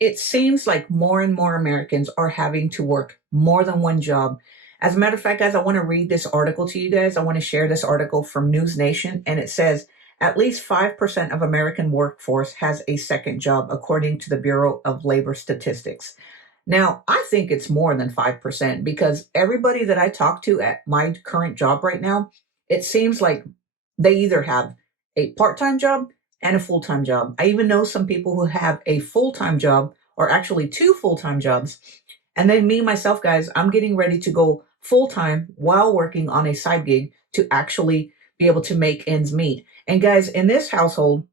It seems like more and more Americans are having to work more than one job. As a matter of fact, guys, I want to read this article to you guys. I want to share this article from News Nation, and it says at least 5% of American workforce has a second job, according to the Bureau of Labor Statistics. Now, I think it's more than 5% because everybody that I talk to at my current job right now, it seems like they either have a part-time job and a full-time job. I even know some people who have a full-time job or actually two full-time jobs. And then me, myself, guys, I'm getting ready to go full-time while working on a side gig to actually be able to make ends meet. And guys, in this household,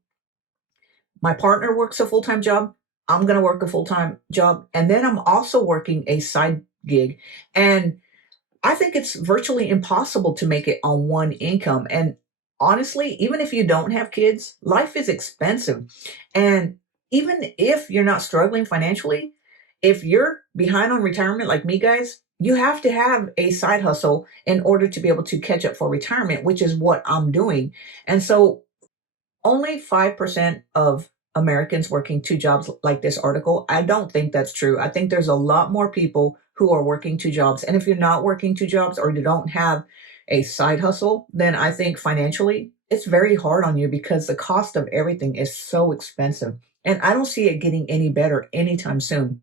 my partner works a full-time job. I'm going to work a full-time job. And then I'm also working a side gig. And I think it's virtually impossible to make it on one income. And honestly, even if you don't have kids, life is expensive. And even if you're not struggling financially, if you're behind on retirement like me, guys, you have to have a side hustle in order to be able to catch up for retirement, which is what I'm doing. And so only 5% of Americans working two jobs like this article. I don't think that's true. I think there's a lot more people who are working two jobs. And if you're not working two jobs or you don't have a side hustle, then I think financially it's very hard on you because the cost of everything is so expensive. And I don't see it getting any better anytime soon.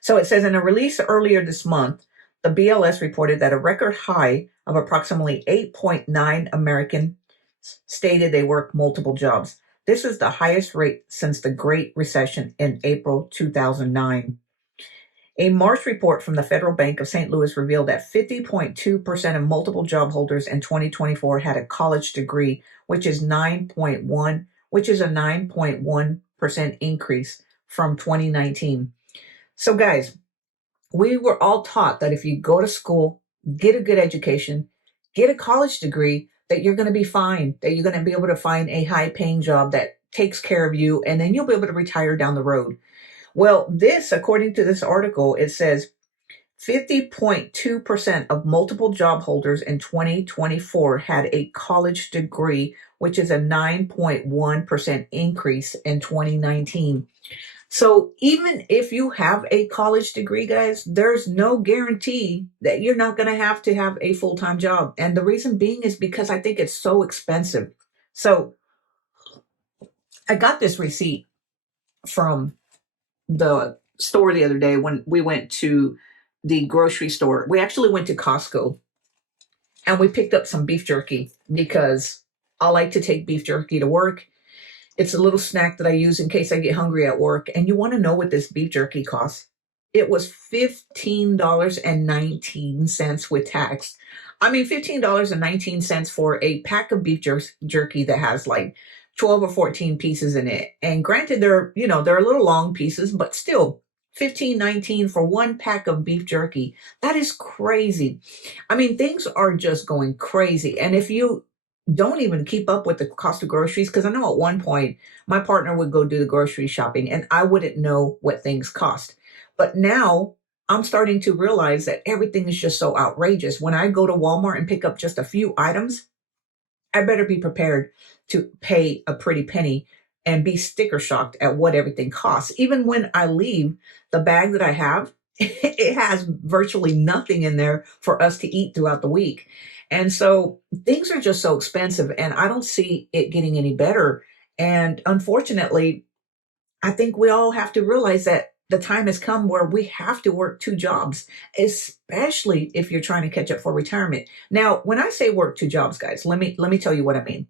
So it says in a release earlier this month, the BLS reported that a record high of approximately 8.9 American stated they work multiple jobs. This is the highest rate since the Great Recession in April 2009. A March report from the Federal Bank of St. Louis revealed that 50.2% of multiple job holders in 2024 had a college degree, which is a 9.1% increase from 2019. So guys, we were all taught that if you go to school, get a good education, get a college degree, that you're going to be fine, that you're going to be able to find a high paying job that takes care of you, and then you'll be able to retire down the road. Well, this, according to this article, it says 50.2% of multiple job holders in 2024 had a college degree, which is a 9.1% increase in 2019. So even if you have a college degree, guys, there's no guarantee that you're not going to have a full-time job. And the reason being is because I think it's so expensive. So I got this receipt from the store the other day when we went to the grocery store. We actually went to Costco and we picked up some beef jerky because I like to take beef jerky to work. It's a little snack that I use in case I get hungry at work. And you want to know what this beef jerky costs? It was $15.19 with tax. I mean, $15.19 for a pack of beef jerky that has like 12 or 14 pieces in it. And granted, they're a little long pieces, but still $15.19 for one pack of beef jerky. That is crazy. I mean, things are just going crazy. And if you don't even keep up with the cost of groceries, because I know at one point my partner would go do the grocery shopping and I wouldn't know what things cost. But now I'm starting to realize that everything is just so outrageous. When I go to Walmart and pick up just a few items, I better be prepared to pay a pretty penny and be sticker shocked at what everything costs. Even when I leave, the bag that I have, it has virtually nothing in there for us to eat throughout the week. And so things are just so expensive and I don't see it getting any better. And unfortunately, I think we all have to realize that the time has come where we have to work two jobs, especially if you're trying to catch up for retirement. Now, when I say work two jobs, guys, let me tell you what I mean.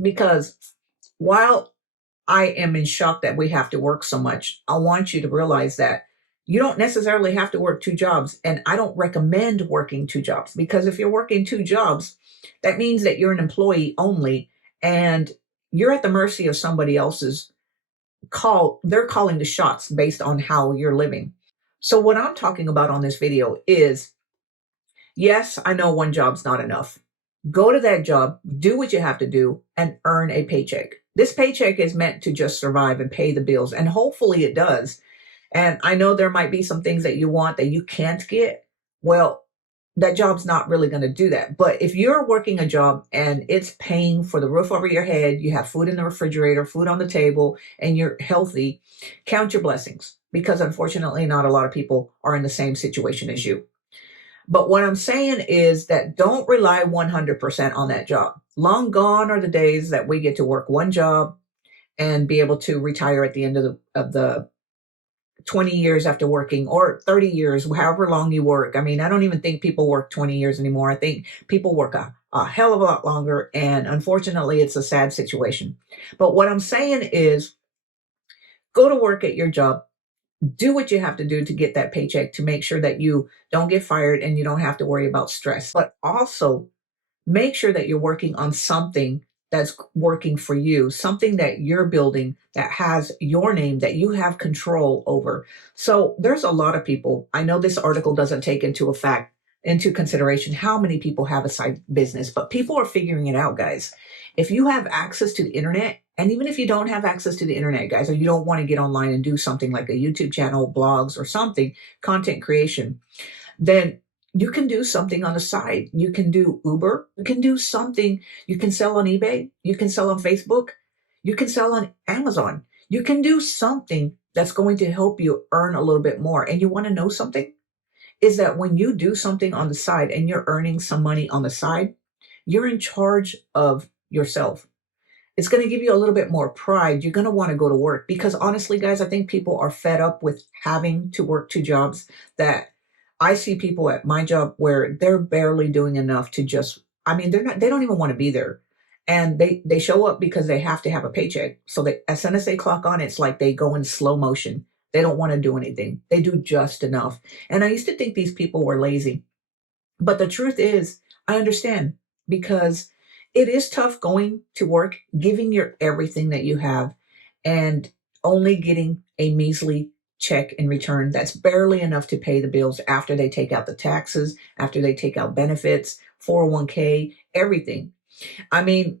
Because while I am in shock that we have to work so much, I want you to realize that you don't necessarily have to work two jobs. And I don't recommend working two jobs because if you're working two jobs, that means that you're an employee only and you're at the mercy of somebody else's call. They're calling the shots based on how you're living. So what I'm talking about on this video is, yes, I know one job's not enough. Go to that job, do what you have to do, and earn a paycheck. This paycheck is meant to just survive and pay the bills, and hopefully it does. And I know there might be some things that you want that you can't get. Well, that job's not really going to do that. But if you're working a job and it's paying for the roof over your head, you have food in the refrigerator, food on the table, and you're healthy, count your blessings, because unfortunately, not a lot of people are in the same situation as you. But what I'm saying is that don't rely 100% on that job. Long gone are the days that we get to work one job and be able to retire at the end of the 20 years after working, or 30 years, however long you work. I mean, I don't even think people work 20 years anymore. I think people work a hell of a lot longer. And unfortunately, it's a sad situation. But what I'm saying is go to work at your job, do what you have to do to get that paycheck to make sure that you don't get fired and you don't have to worry about stress. But also make sure that you're working on something that's working for you, something that you're building that has your name, that you have control over. So there's a lot of people. I know this article doesn't take into consideration how many people have a side business, but people are figuring it out, guys. If you have access to the internet, and even if you don't have access to the internet, guys, or you don't want to get online and do something like a YouTube channel, blogs, or something, content creation, then you can do something on the side. You can do Uber. You can do something. You can sell on eBay. You can sell on Facebook. You can sell on Amazon. You can do something that's going to help you earn a little bit more. And you want to know something? Is that when you do something on the side and you're earning some money on the side, you're in charge of yourself. It's going to give you a little bit more pride. You're going to want to go to work because honestly, guys, I think people are fed up with having to work two jobs. That I see people at my job where they're barely doing enough to just, I mean, they don't even want to be there. And they show up because they have to have a paycheck. So they, as soon as they clock on, it's like they go in slow motion. They don't want to do anything. They do just enough. And I used to think these people were lazy. But the truth is, I understand, because it is tough going to work, giving your everything that you have, and only getting a measly check in return that's barely enough to pay the bills after they take out the taxes, after they take out benefits, 401k, everything. I mean,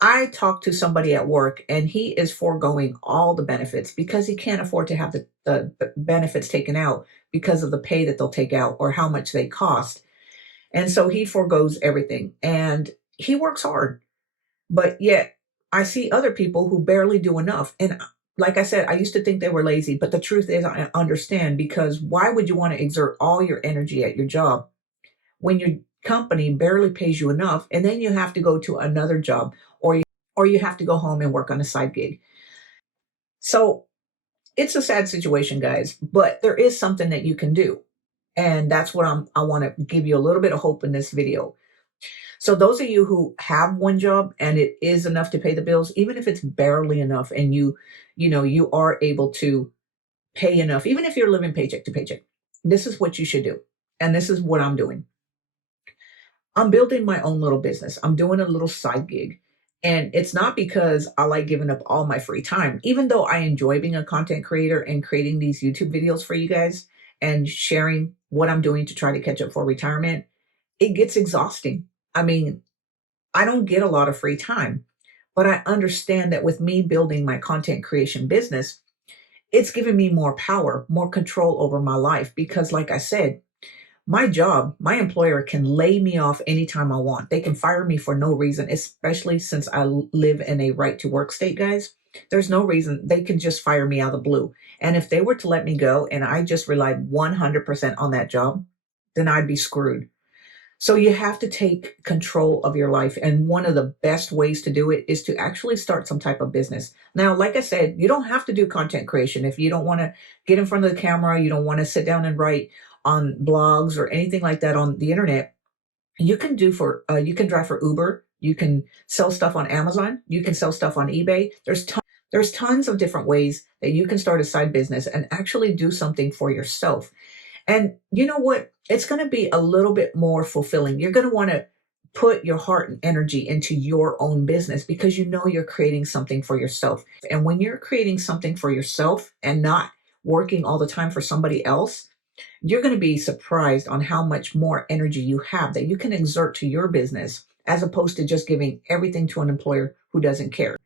I talked to somebody at work and he is foregoing all the benefits because he can't afford to have the benefits taken out because of the pay that they'll take out or how much they cost. And so he forgoes everything and he works hard. But yet I see other people who barely do enough. And like I said, I used to think they were lazy, but the truth is I understand, because why would you want to exert all your energy at your job when your company barely pays you enough and then you have to go to another job, or you have to go home and work on a side gig? So it's a sad situation, guys, but there is something that you can do. And that's what I want to give you a little bit of hope in this video. So those of you who have one job and it is enough to pay the bills, even if it's barely enough, and you are able to pay enough, even if you're living paycheck to paycheck, this is what you should do. And this is what I'm doing. I'm building my own little business. I'm doing a little side gig. And it's not because I like giving up all my free time, even though I enjoy being a content creator and creating these YouTube videos for you guys and sharing what I'm doing to try to catch up for retirement. It gets exhausting. I mean, I don't get a lot of free time, but I understand that with me building my content creation business, it's given me more power, more control over my life. Because like I said, my job, my employer can lay me off anytime I want. They can fire me for no reason, especially since I live in a right to work state, guys. There's no reason. They can just fire me out of the blue. And if they were to let me go and I just relied 100% on that job, then I'd be screwed. So you have to take control of your life. And one of the best ways to do it is to actually start some type of business. Now, like I said, you don't have to do content creation. If you don't want to get in front of the camera, you don't want to sit down and write on blogs or anything like that on the internet, you can you can drive for Uber. You can sell stuff on Amazon. You can sell stuff on eBay. There's tons of different ways that you can start a side business and actually do something for yourself. And you know what? It's going to be a little bit more fulfilling. You're going to want to put your heart and energy into your own business because you know you're creating something for yourself. And when you're creating something for yourself and not working all the time for somebody else, you're going to be surprised on how much more energy you have that you can exert to your business as opposed to just giving everything to an employer who doesn't care.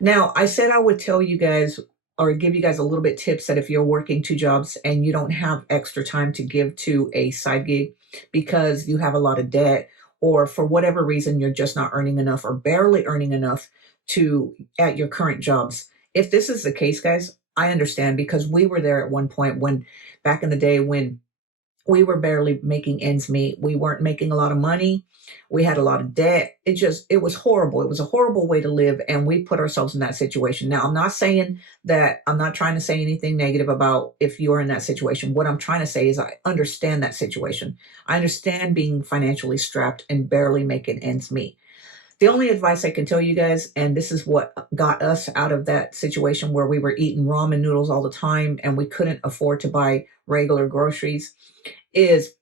Now, I said I would tell you guys or give you guys a little bit tips that if you're working two jobs and you don't have extra time to give to a side gig, because you have a lot of debt, or for whatever reason you're just not earning enough or barely earning enough to at your current jobs. If this is the case, guys, I understand, because we were there at one point when back in the day when we were barely making ends meet. We weren't making a lot of money. We had a lot of debt. It was horrible. It was a horrible way to live. And we put ourselves in that situation. Now, I'm not trying to say anything negative about if you're in that situation. What I'm trying to say is I understand that situation. I understand being financially strapped and barely making ends meet. The only advice I can tell you guys, and this is what got us out of that situation where we were eating ramen noodles all the time and we couldn't afford to buy regular groceries, is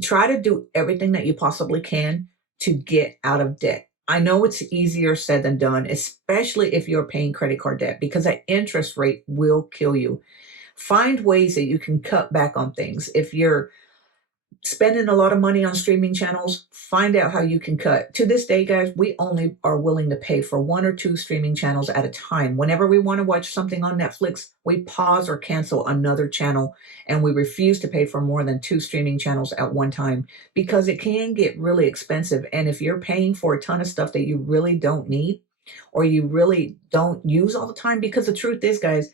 try to do everything that you possibly can to get out of debt. I know it's easier said than done, especially if you're paying credit card debt, because that interest rate will kill you. Find ways that you can cut back on things. If you're spending a lot of money on streaming channels, find out how you can cut. To this day, guys, we only are willing to pay for one or two streaming channels at a time. Whenever we want to watch something on Netflix, we pause or cancel another channel, and we refuse to pay for more than two streaming channels at one time because it can get really expensive. And if you're paying for a ton of stuff that you really don't need or you really don't use all the time, because the truth is, guys,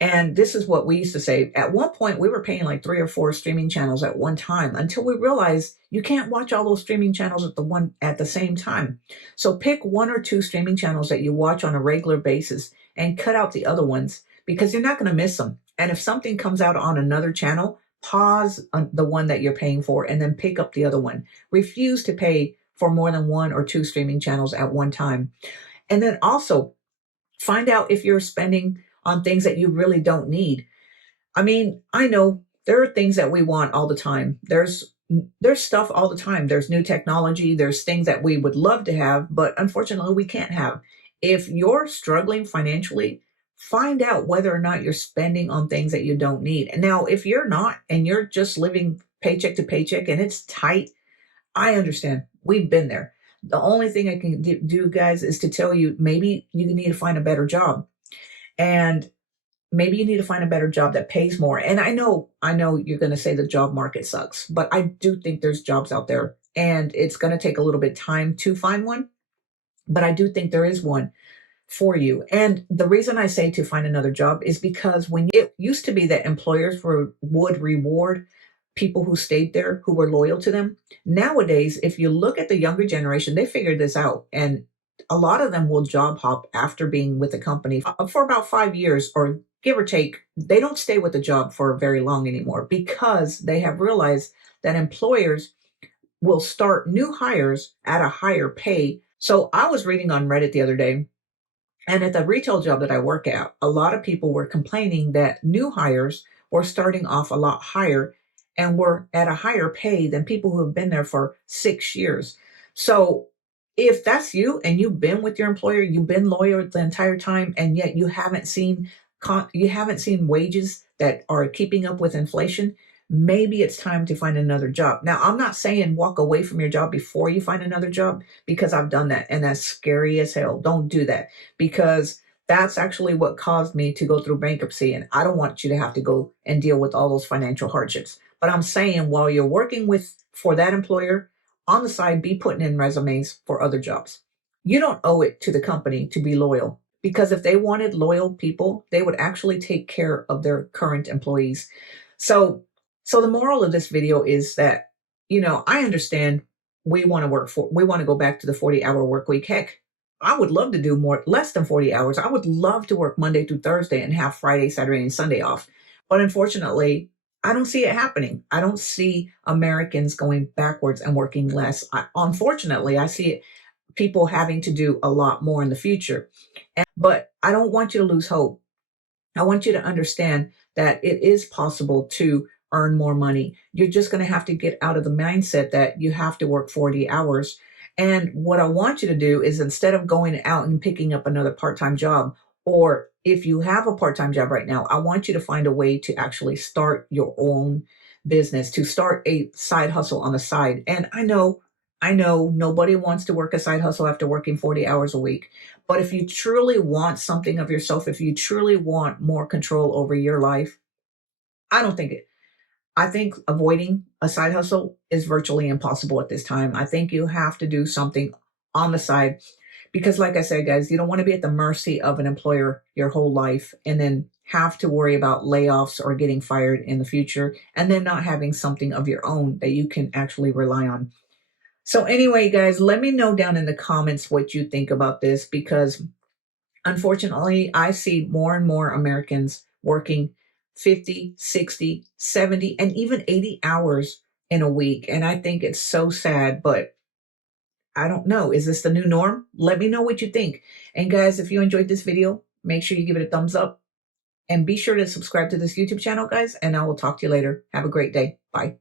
and this is what we used to say. At one point, we were paying like three or four streaming channels at one time until we realized you can't watch all those streaming channels at the same time. So pick one or two streaming channels that you watch on a regular basis and cut out the other ones because you're not going to miss them. And if something comes out on another channel, pause on the one that you're paying for and then pick up the other one. Refuse to pay for more than one or two streaming channels at one time. And then also find out if you're spending on things that you really don't need. I mean, I know there are things that we want all the time. There's stuff all the time. There's new technology, there's things that we would love to have, but unfortunately we can't have. If you're struggling financially, find out whether or not you're spending on things that you don't need. And now if you're not and you're just living paycheck to paycheck and it's tight, I understand. We've been there. The only thing I can do, guys, is to tell you maybe you need to find a better job. And maybe you need to find a better job that pays more. And I know you're going to say the job market sucks, but I do think there's jobs out there and it's going to take a little bit of time to find one. But I do think there is one for you. And the reason I say to find another job is because when it used to be that would reward people who stayed there, who were loyal to them. Nowadays, if you look at the younger generation, they figured this out. And a lot of them will job hop after being with the company for about 5 years or give or take. They don't stay with the job for very long anymore because they have realized that employers will start new hires at a higher pay. So I was reading on Reddit the other day, and at the retail job that I work at, a lot of people were complaining that new hires were starting off a lot higher and were at a higher pay than people who have been there for 6 years. So if that's you and you've been with your employer, you've been loyal the entire time, and yet you haven't seen wages that are keeping up with inflation, maybe it's time to find another job. Now, I'm not saying walk away from your job before you find another job because I've done that and that's scary as hell. Don't do that because that's actually what caused me to go through bankruptcy. And I don't want you to have to go and deal with all those financial hardships. But I'm saying while you're working for that employer, on the side, be putting in resumes for other jobs. You don't owe it to the company to be loyal because if they wanted loyal people, they would actually take care of their current employees. So so the moral of this video is that, I understand we want to go back to the 40-hour work week. Heck, I would love to do less than 40 hours. I would love to work Monday through Thursday and have Friday, Saturday, and Sunday off. But unfortunately, I don't see it happening. I don't see Americans going backwards and working less. Unfortunately, I see people having to do a lot more in the future. But I don't want you to lose hope. I want you to understand that it is possible to earn more money. You're just going to have to get out of the mindset that you have to work 40 hours. And what I want you to do is instead of going out and picking up another part-time job, or if you have a part-time job right now, I want you to find a way to actually start your own business, to start a side hustle on the side. And I know nobody wants to work a side hustle after working 40 hours a week. But if you truly want something of yourself, if you truly want more control over your life, I don't think it. I think avoiding a side hustle is virtually impossible at this time. I think you have to do something on the side because, like I said, guys, you don't want to be at the mercy of an employer your whole life and then have to worry about layoffs or getting fired in the future and then not having something of your own that you can actually rely on. So, anyway, guys, let me know down in the comments what you think about this because unfortunately, I see more and more Americans working 50, 60, 70, and even 80 hours in a week. And I think it's so sad, but I don't know. Is this the new norm? Let me know what you think. And guys, if you enjoyed this video, make sure you give it a thumbs up and be sure to subscribe to this YouTube channel, guys. And I will talk to you later. Have a great day. Bye.